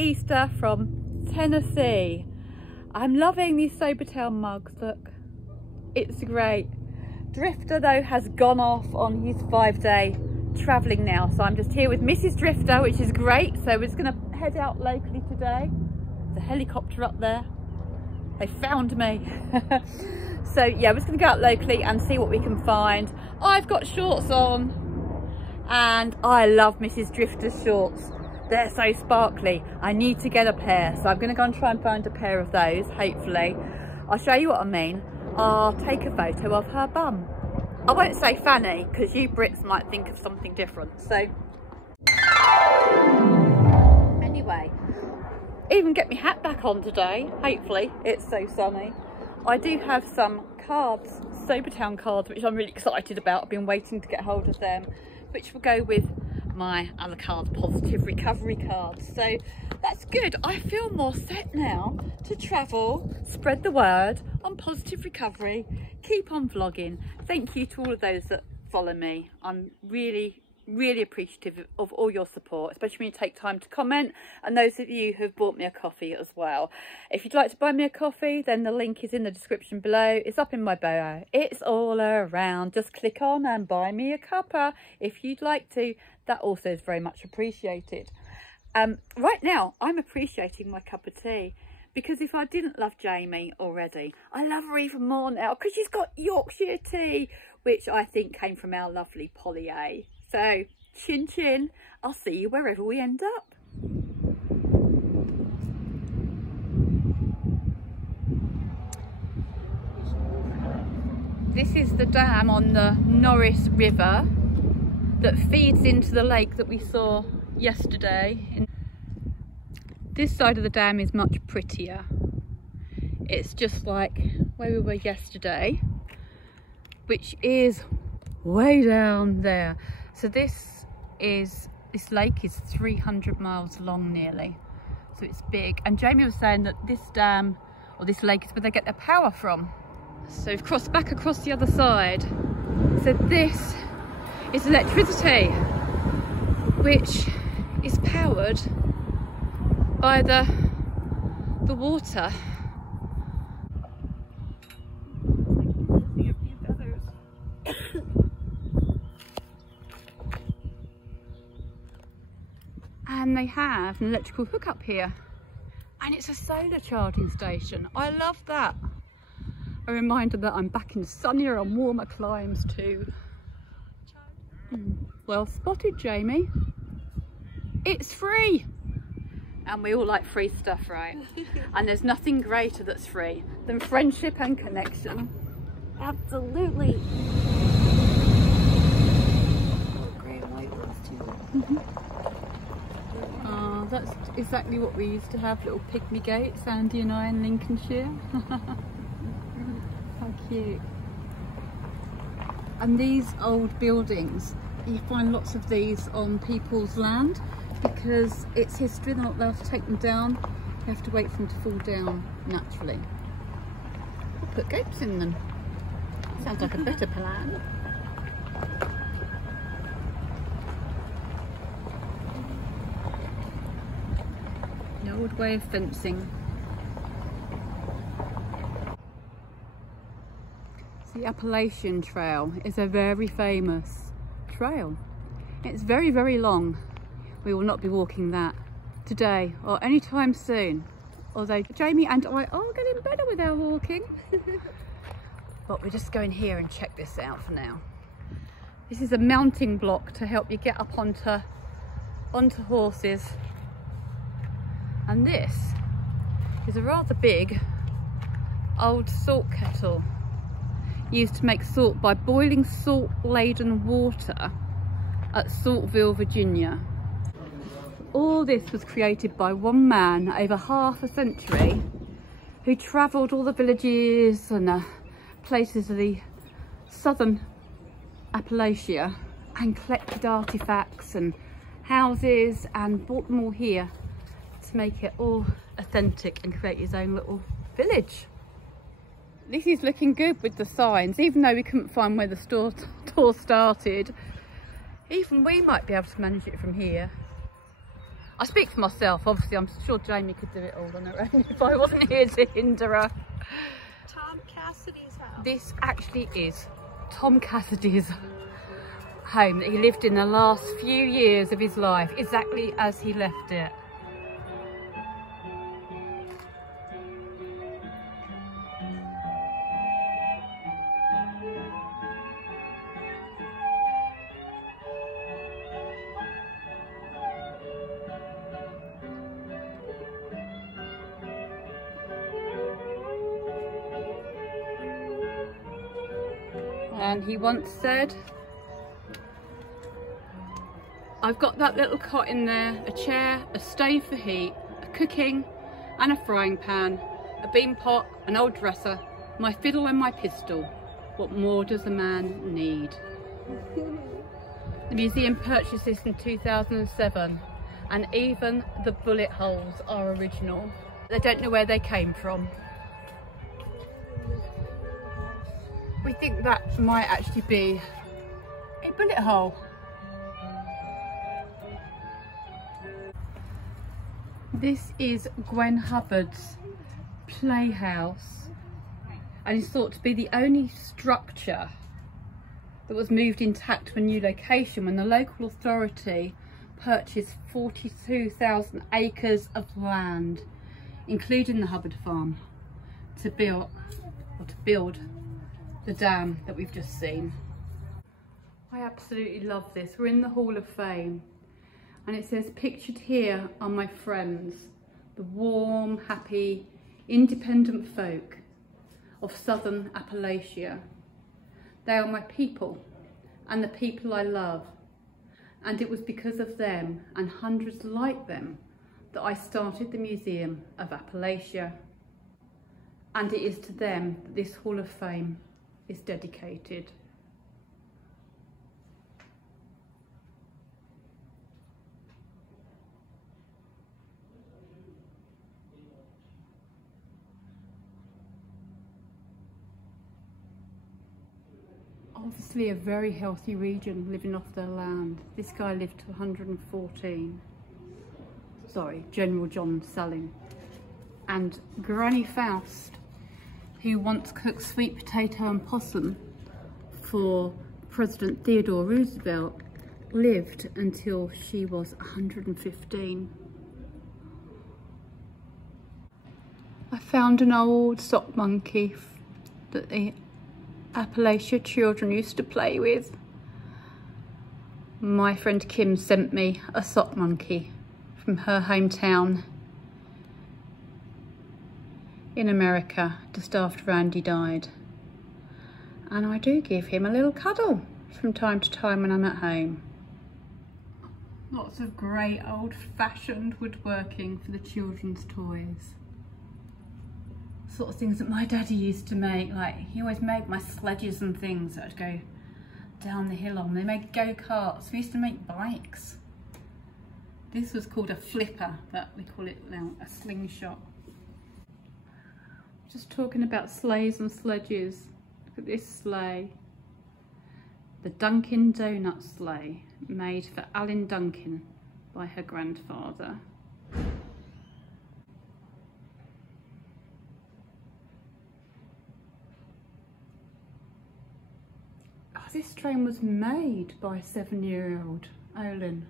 Easter from Tennessee. I'm loving these Sobertown mugs, look. It's great. Drifter though has gone off on his 5-day travelling now, so I'm just here with Mrs. Drifter, which is great. So we're just going to head out locally today. There's a helicopter up there. They found me. So yeah, we're just going to go out locally and see what we can find. I've got shorts on and I love Mrs. Drifter's shorts. They're so sparkly. I need to get a pair, so I'm going to go and try and find a pair of those, hopefully. I'll show you what I mean. I'll take a photo of her bum. I won't say fanny because you Brits might think of something different. So anyway, even get my hat back on today, hopefully. It's so sunny. I do have some cards, Sobertown cards, which I'm really excited about. I've been waiting to get hold of them, which will go with my other cards, positive recovery cards. So that's good. I feel more set now to travel, spread the word on positive recovery, keep on vlogging. Thank you to all of those that follow me. I'm really appreciative of all your support, especially when you take time to comment, and those of you who have bought me a coffee as well. If you'd like to buy me a coffee, then the link is in the description below. It's up in my bio. It's all around. Just click on and buy me a cuppa if you'd like to. That also is very much appreciated. Right now I'm appreciating my cup of tea, because if I didn't love Jamie already, I love her even more now because she's got Yorkshire tea, which I think came from our lovely Polly A. So chin chin, I'll see you wherever we end up. This is the dam on the Norris River that feeds into the lake that we saw yesterday. This side of the dam is much prettier. It's just like where we were yesterday, which is way down there. So this lake is 300 miles long nearly, so it's big. And Jamie was saying that this dam or this lake is where they get their power from. So we've crossed back across the other side. So this is electricity, which is powered by the water. And they have an electrical hookup here, and it's a solar charging station. I love that. A reminder that I'm back in sunnier and warmer climes too. Well spotted, Jamie. It's free, and we all like free stuff, right? And there's nothing greater that's free than friendship and connection. Absolutely. Great white ones too. That's exactly what we used to have, little pygmy gates, Andy and I in Lincolnshire. How cute. And these old buildings, you find lots of these on people's land because it's history. They're not allowed to take them down. You have to wait for them to fall down naturally. We'll put gates in them. Sounds like a better plan. The old way of fencing. The Appalachian Trail is a very famous trail. It's very, very long. We will not be walking that today or anytime soon, although Jamie and I are getting better with our walking. But we're just going here and check this out for now. This is a mounting block to help you get up onto horses, and this is a rather big old salt kettle used to make salt by boiling salt-laden water at Saltville, Virginia. All this was created by one man over half a century who travelled all the villages and places of the southern Appalachia and collected artefacts and houses and brought them all here to make it all authentic and create his own little village. This is looking good with the signs, even though we couldn't find where the store started. Even we might be able to manage it from here. I speak for myself, obviously. I'm sure Jamie could do it all on her own if I wasn't here to hinder her. Tom Cassidy's house. This actually is Tom Cassidy's home that he lived in the last few years of his life, exactly as he left it. And he once said, I've got that little cot in there, a chair, a stove for heat, a cooking and a frying pan, a bean pot, an old dresser, my fiddle and my pistol. What more does a man need? The museum purchased this in 2007 and even the bullet holes are original. They don't know where they came from. We think that might actually be a bullet hole. This is Gwen Hubbard's playhouse, and it's thought to be the only structure that was moved intact to a new location when the local authority purchased 42,000 acres of land, including the Hubbard farm, to build the dam that we've just seen. I absolutely love this. We're in the Hall of Fame and it says, pictured here are my friends, the warm, happy, independent folk of Southern Appalachia. They are my people and the people I love, and it was because of them and hundreds like them that I started the Museum of Appalachia, and it is to them that this Hall of Fame is dedicated. Obviously a very healthy region living off their land. This guy lived to 114. Sorry, General John Saling. And Granny Faust, who once cooked sweet potato and possum for President Theodore Roosevelt, lived until she was 115. I found an old sock monkey that the Appalachia children used to play with. My friend Kim sent me a sock monkey from her hometown in America just after Andy died, and I do give him a little cuddle from time to time when I'm at home. Lots of great old-fashioned woodworking for the children's toys. Sort of things that my daddy used to make, like he always made my sledges and things that I'd go down the hill on. They made go-karts. We used to make bikes. This was called a flipper, but we call it now a slingshot. Just talking about sleighs and sledges. Look at this sleigh. The Dunkin' Donut sleigh, made for Alan Dunkin by her grandfather. Oh, this train was made by a 7-year-old Olin.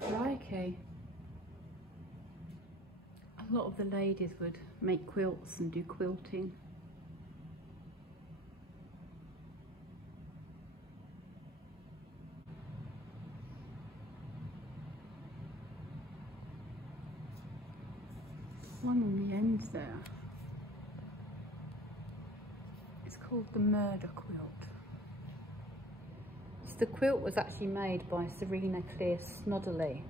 Crikey. A lot of the ladies would make quilts and do quilting. One on the end there. It's called the murder quilt. So the quilt was actually made by Serena Clear Snodderly.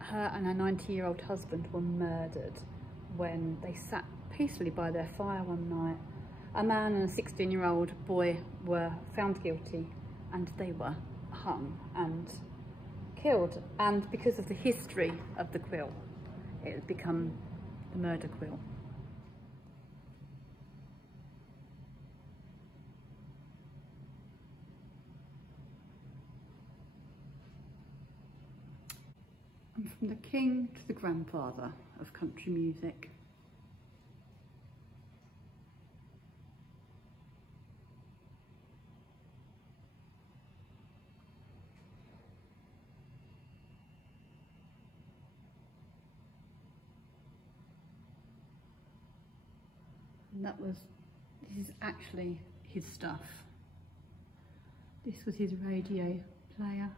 Her and her 90-year-old husband were murdered when they sat peacefully by their fire one night. A man and a 16-year-old boy were found guilty and they were hung and killed. And because of the history of the quilt, it had become the murder quilt. And from the king to the grandfather of country music. And this is actually his stuff. This was his radio player.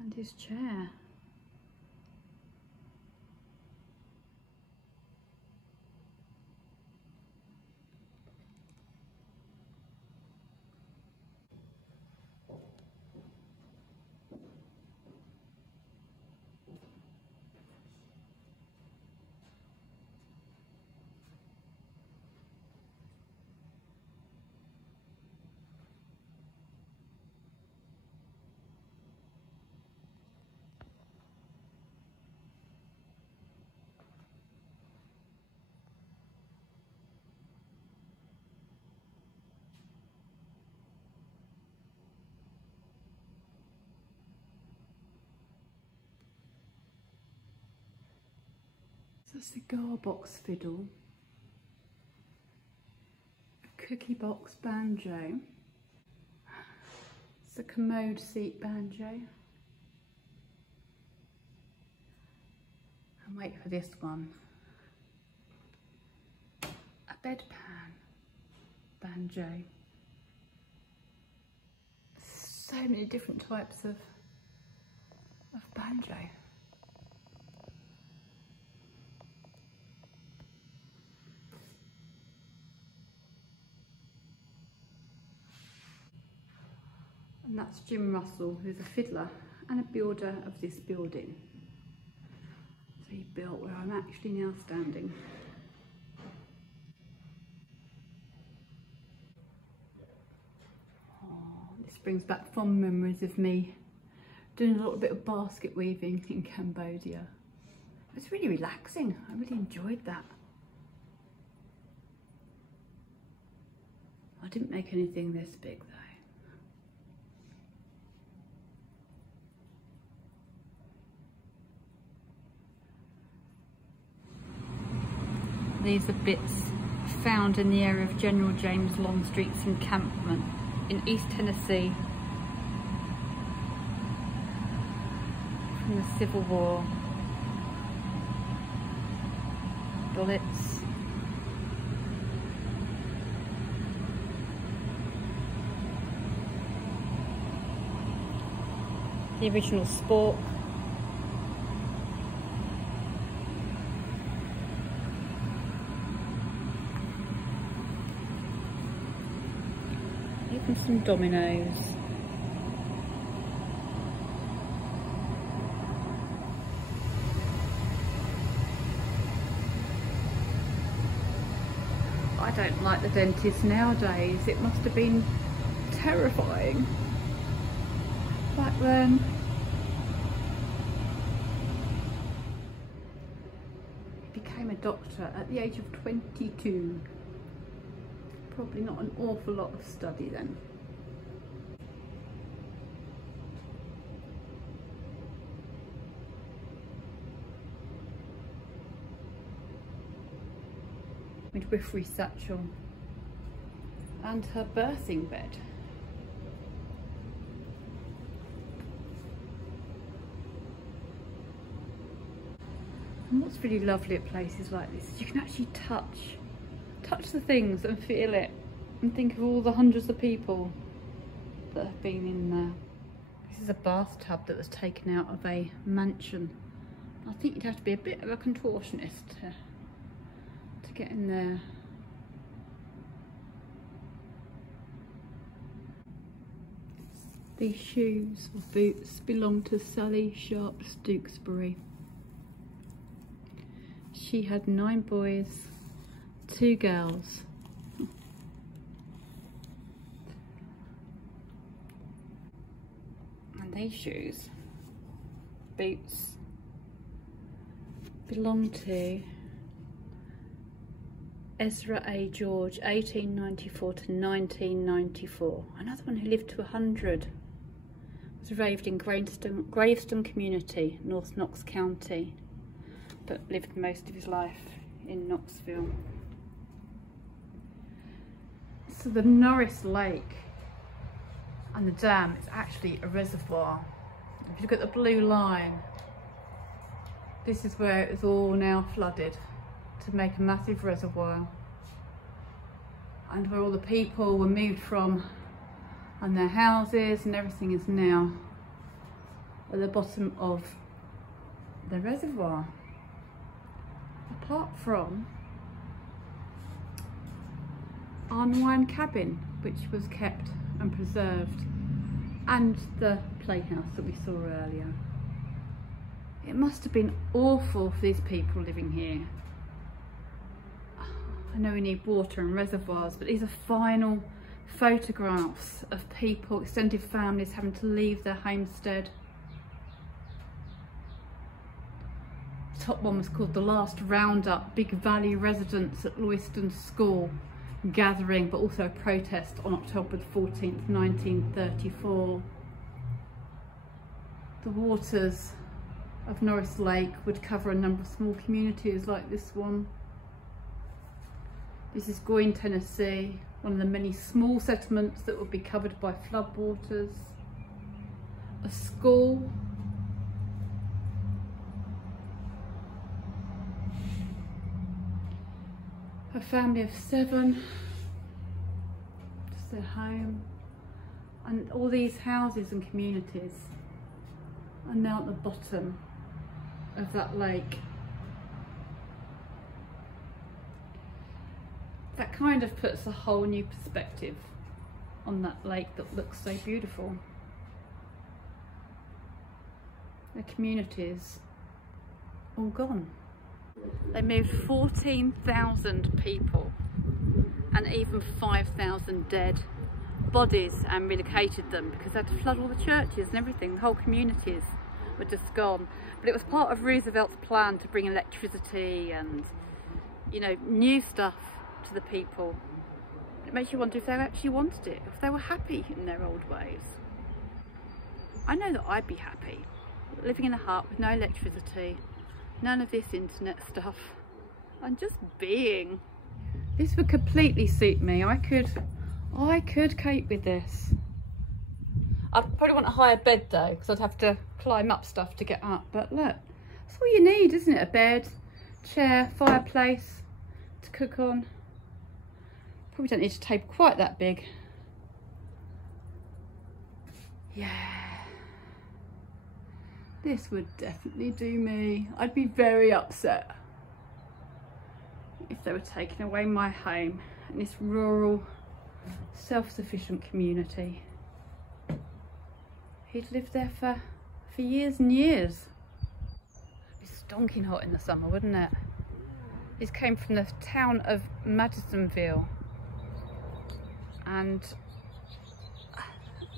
And his chair. It's a cigar box fiddle, a cookie box banjo, it's a commode seat banjo, and wait for this one, a bedpan banjo. So many different types of banjo. And that's Jim Russell, who's a fiddler and a builder of this building. So he built where I'm actually now standing. Oh, this brings back fond memories of me doing a little bit of basket weaving in Cambodia. It was really relaxing. I really enjoyed that. I didn't make anything this big though. These are bits found in the area of General James Longstreet's encampment in East Tennessee from the Civil War. Bullets. The original spork. Even some dominoes. I don't like the dentist nowadays. It must have been terrifying back then. He became a doctor at the age of 22. Probably not an awful lot of study then. Midwifery satchel and her birthing bed. And what's really lovely at places like this is you can actually touch the things and feel it and think of all the hundreds of people that have been in there. This is a bathtub that was taken out of a mansion. I think you'd have to be a bit of a contortionist to get in there. These shoes or boots belong to Sally Sharps Dukesbury. She had 9 boys, 2 girls. And these shoes, boots, belong to Ezra A. George, 1894 to 1994. Another one who lived to 100. Was raised in Graveston community, North Knox County, but lived most of his life in Knoxville. So the Norris Lake and the dam is actually a reservoir. If you look at the blue line, this is where it was all now flooded to make a massive reservoir, and where all the people were moved from and their houses and everything is now at the bottom of the reservoir, apart from Arnwine Cabin, which was kept and preserved, and the playhouse that we saw earlier. It must have been awful for these people living here. I know we need water and reservoirs, but these are final photographs of people, extended families having to leave their homestead. The top one was called The Last Roundup, Big Valley residents at Loyston School gathering, but also a protest on October the 14th, 1934. The waters of Norris Lake would cover a number of small communities like this one. This is Goyne, Tennessee, one of the many small settlements that would be covered by floodwaters. A school, a family of 7, just their home, and all these houses and communities are now at the bottom of that lake. That kind of puts a whole new perspective on that lake that looks so beautiful. The communities all gone. They moved 14,000 people and even 5,000 dead bodies and relocated them because they had to flood all the churches and everything. The whole communities were just gone. But it was part of Roosevelt's plan to bring electricity and, you know, new stuff to the people. It makes you wonder if they actually wanted it, if they were happy in their old ways. I know that I'd be happy living in a hut with no electricity, none of this internet stuff, and just being. This would completely suit me. I could cope with this. I'd probably want a higher bed though, because I'd have to climb up stuff to get up, but look, that's all you need, isn't it? A bed, chair, fireplace to cook on. Probably don't need to table quite that big. Yeah, this would definitely do me. I'd be very upset if they were taking away my home in this rural, self-sufficient community. He'd lived there for years and years. It'd be stonking hot in the summer, wouldn't it? These came from the town of Madisonville, and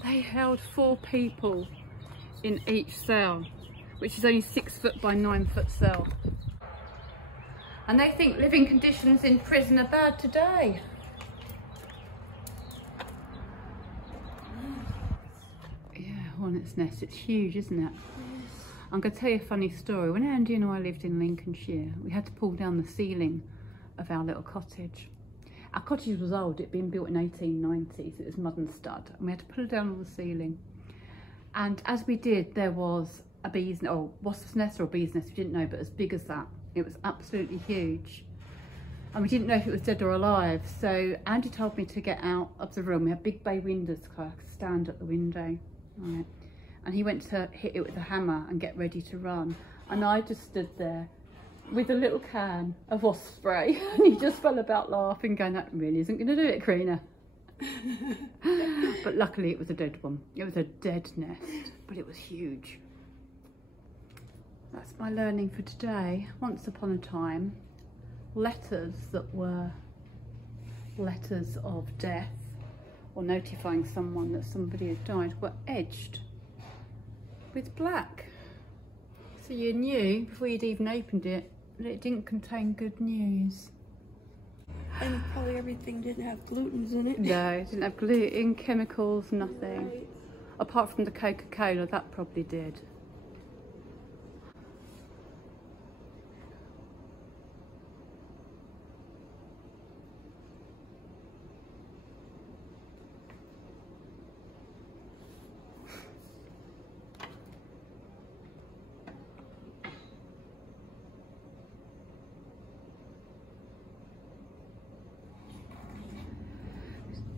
they held 4 people in each cell, which is only 6 foot by 9 foot cell. And they think living conditions in prison are bad today. Yeah, hornet's nest, it's huge, isn't it? Yes. I'm going to tell you a funny story. When Andy and I lived in Lincolnshire, we had to pull down the ceiling of our little cottage. Our cottage was old, it'd been built in 1890, so it was mud and stud, and we had to pull down all the ceiling. And as we did, there was a wasp's nest or a bee's nest, we didn't know, but as big as that. It was absolutely huge. And we didn't know if it was dead or alive. So Andy told me to get out of the room. We had big bay windows, so I could stand at the window. Right. And he went to hit it with a hammer and get ready to run. And I just stood there with a little can of wasp spray. And he just fell about laughing, going, that really isn't going to do it, Karina. But luckily it was a dead one. It was a dead nest, but it was huge. That's my learning for today. Once upon a time, letters that were letters of death or notifying someone that somebody had died were edged with black. So you knew before you'd even opened it that it didn't contain good news. And probably everything didn't have glutens in it. No, it didn't have gluten, chemicals, nothing. Right. Apart from the Coca-Cola, that probably did.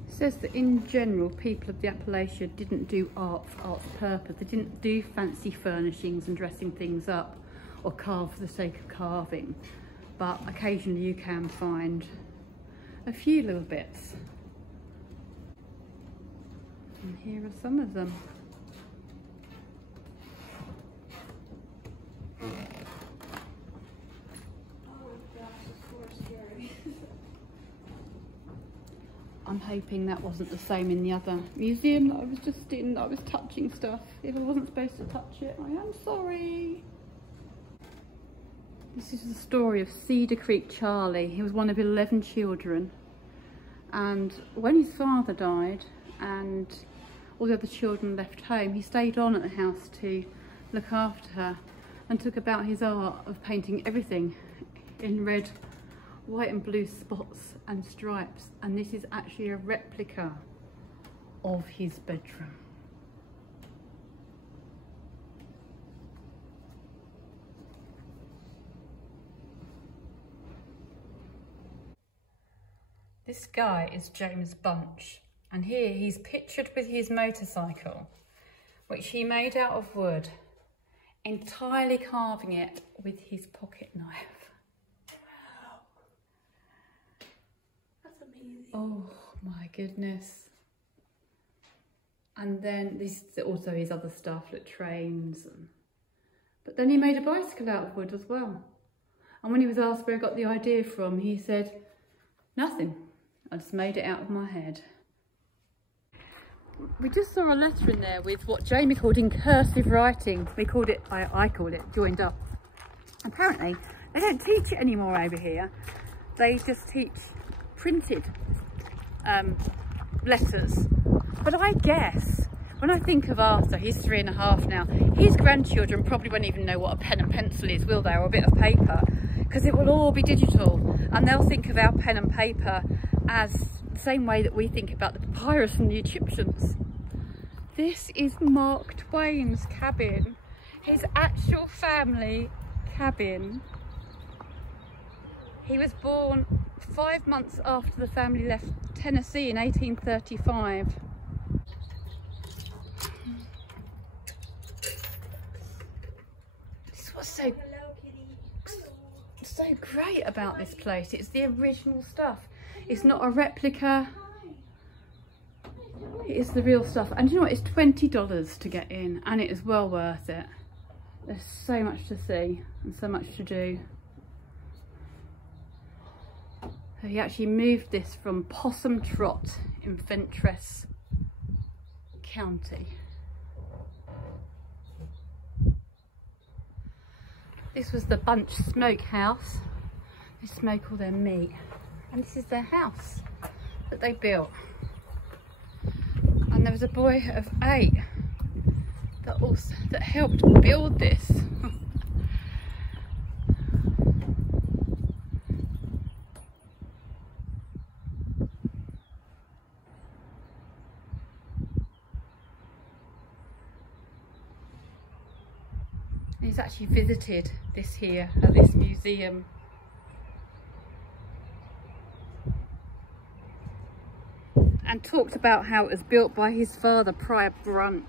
Says that in general people of the Appalachia didn't do art for art's purpose. They didn't do fancy furnishings and dressing things up or carve for the sake of carving, but occasionally you can find a few little bits, and here are some of them. I'm hoping that wasn't the same in the other museum that I was just in, that I was touching stuff. If I wasn't supposed to touch it, I am sorry. This is the story of Cedar Creek Charlie. He was one of 11 children. And when his father died and all the other children left home, he stayed on at the house to look after her and took about his art of painting everything in red, white and blue spots and stripes, and this is actually a replica of his bedroom. This guy is James Bunch, and here he's pictured with his motorcycle, which he made out of wood, entirely carving it with his pocket knife. Oh my goodness. And then this is also his other stuff, like trains. But then he made a bicycle out of wood as well. And when he was asked where he got the idea from, he said, nothing. I just made it out of my head. We just saw a letter in there with what Jamie called in cursive writing. We called it, I called it joined up. Apparently, they don't teach it anymore over here. They just teach printed letters. But I guess when I think of Arthur, he's 3.5 now, his grandchildren probably won't even know what a pen and pencil is, will they, or a bit of paper, because it will all be digital, and they'll think of our pen and paper as the same way that we think about the papyrus and the Egyptians. This is Mark Twain's cabin, his actual family cabin. He was born 5 months after the family left Tennessee in 1835. This is what's so great about this place. It's the original stuff. It's not a replica. It is the real stuff. And you know what? It's $20 to get in, and it is well worth it. There's so much to see and so much to do. So he actually moved this from Possum Trot in Fentress County. This was the Bunch Smokehouse. They smoke all their meat. And this is their house that they built. And there was a boy of 8 that helped build this. He's actually visited this here at this museum. And talked about how it was built by his father, Prior Bunch.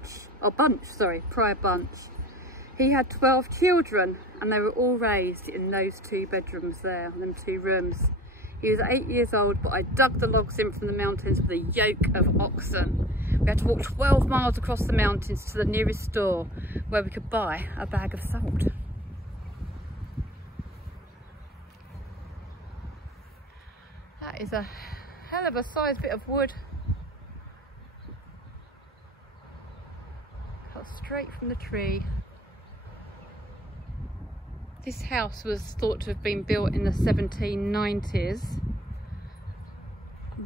He had 12 children and they were all raised in those 2 bedrooms there, them 2 rooms. He was 8 years old, but I dug the logs in from the mountains with a yoke of oxen. We had to walk 12 miles across the mountains to the nearest store where we could buy a bag of salt. That is a hell of a size bit of wood. Cut straight from the tree. This house was thought to have been built in the 1790s,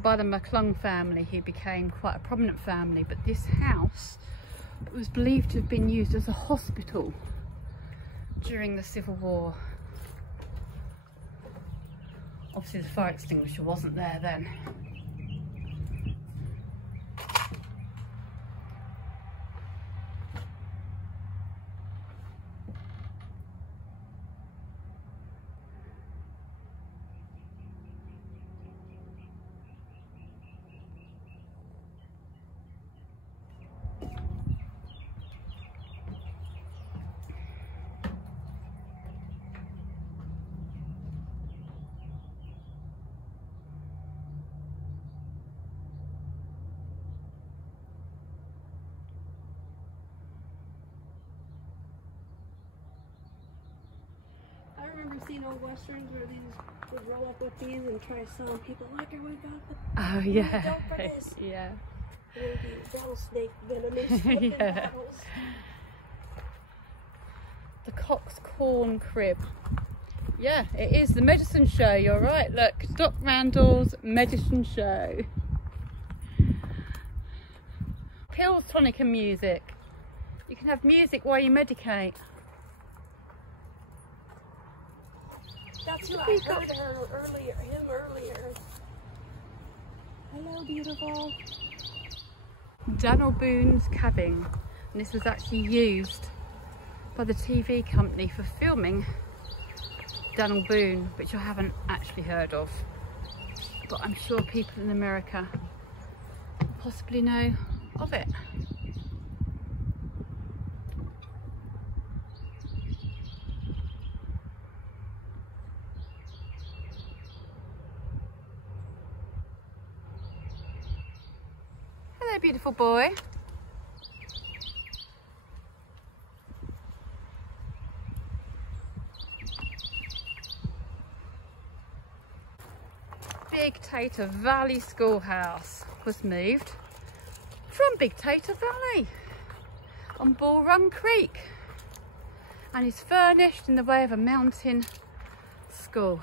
by the McClung family, who became quite a prominent family, but this house was believed to have been used as a hospital during the Civil War. Obviously the fire extinguisher wasn't there then. I remember seeing old westerns where these would roll up with these and try selling people, look, I went out the Oh yeah, go for this. yeah. There would be rattlesnake venom and flipping Yeah. bottles. The Cock's Corn Crib. Yeah, it is the medicine show, you're right. Look, Doc Randall's medicine show. Pills, tonic and music. You can have music while you medicate. That's who I heard her earlier, him earlier. Hello, beautiful. Daniel Boone's cabin. And this was actually used by the TV company for filming Daniel Boone, which I haven't actually heard of. But I'm sure people in America possibly know of it. Hello, beautiful boy. Big Tater Valley Schoolhouse was moved from Big Tater Valley on Bull Run Creek and is furnished in the way of a mountain school.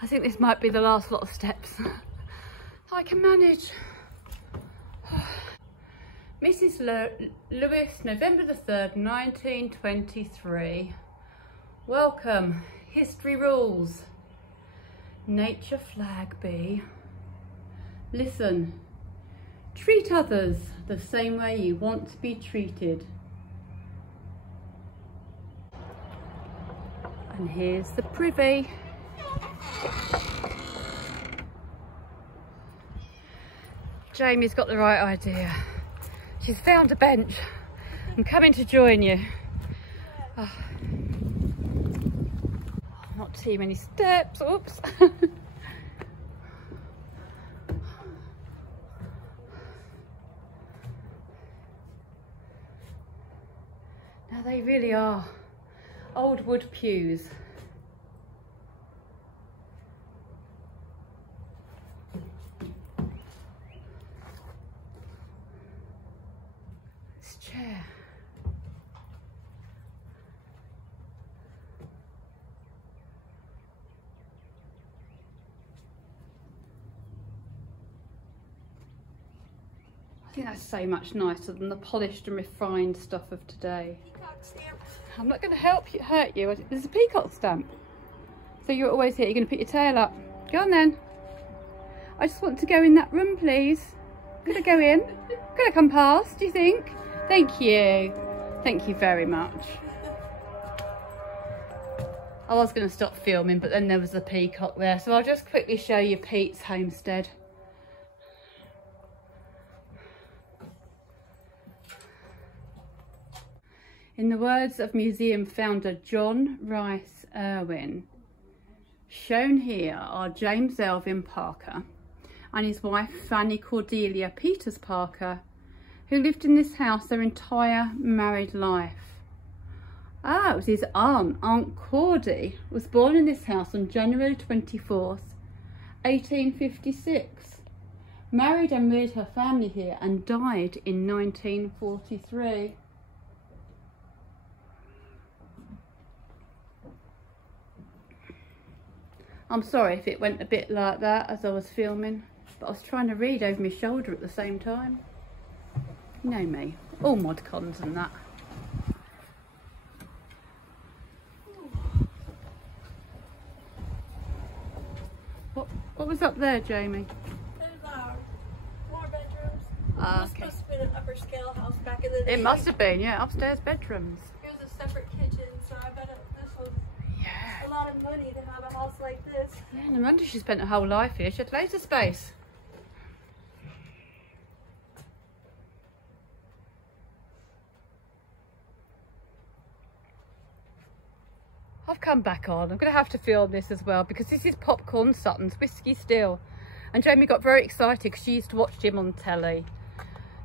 I think this might be the last lot of steps I can manage. Mrs. Lewis, November the 3rd, 1923. Welcome. History rules. Nature flag be. Listen. Treat others the same way you want to be treated. And here's the privy. Jamie's got the right idea. She's found a bench. I'm coming to join you. Oh. Not too many steps, oops. Now they really are old wood pews. This chair. I think that's so much nicer than the polished and refined stuff of today. Peacock stamp. I'm not going to hurt you. There's a peacock stamp. So you're always here. You're going to put your tail up. Go on then. I just want to go in that room, please. Could I go in? Could I come past, do you think? Thank you. Thank you very much. I was going to stop filming, but then there was a peacock there. So I'll just quickly show you Pete's homestead. In the words of museum founder John Rice Irwin, shown here are James Elvin Parker and his wife Fanny Cordelia Peters Parker, who lived in this house their entire married life. It was his aunt, Aunt Cordy, was born in this house on January 24th, 1856, married and reared her family here and died in 1943. I'm sorry if it went a bit like that as I was filming, but I was trying to read over my shoulder at the same time. You know me, all mod cons and that. What was up there, Jamie? There's more bedrooms. Ah, This okay. must have been an upper scale house back in the day. It must have been, yeah, upstairs bedrooms. Here's a separate kitchen, so I bet this was Yeah. a lot of money to have a house like this. Yeah, no wonder she spent her whole life here. She had loads of space. I've come back on. I'm going to have to film this as well because this is Popcorn Sutton's Whiskey Still. And Jamie got very excited because she used to watch him on telly.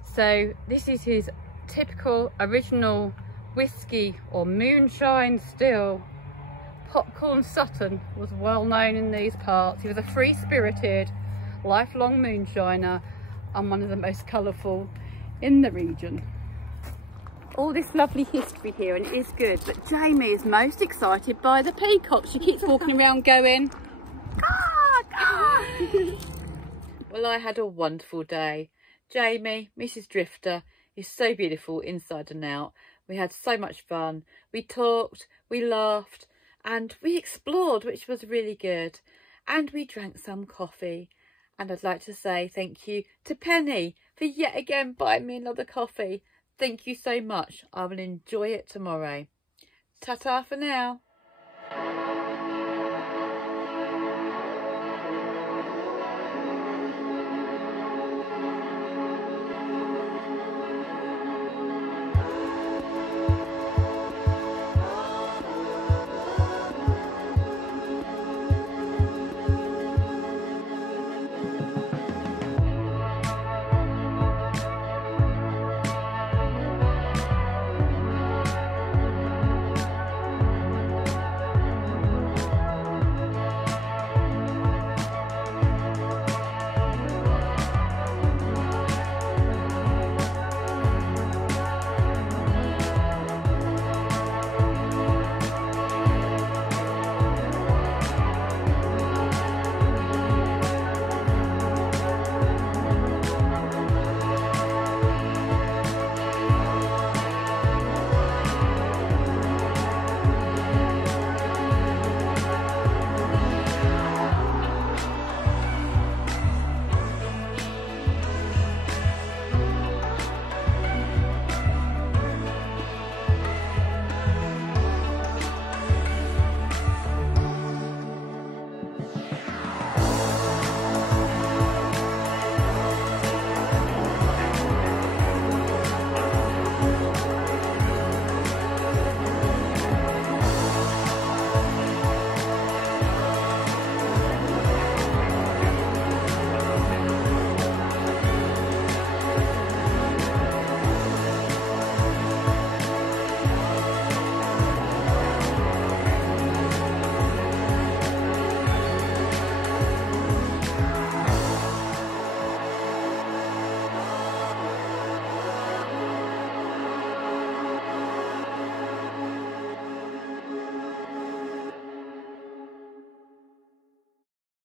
So this is his typical original whiskey or moonshine still. Popcorn Sutton was well known in these parts. He was a free-spirited, lifelong moonshiner and one of the most colourful in the region. All this lovely history here, and it is good, but Jamie is most excited by the peacock. She keeps walking around going, "Caw, caw." Well, I had a wonderful day. Jamie, Mrs. Drifter, is so beautiful inside and out. We had so much fun. We talked, we laughed, and we explored, which was really good. And we drank some coffee. And I'd like to say thank you to Penny for yet again buying me another coffee. Thank you so much. I will enjoy it tomorrow. Ta-ta for now.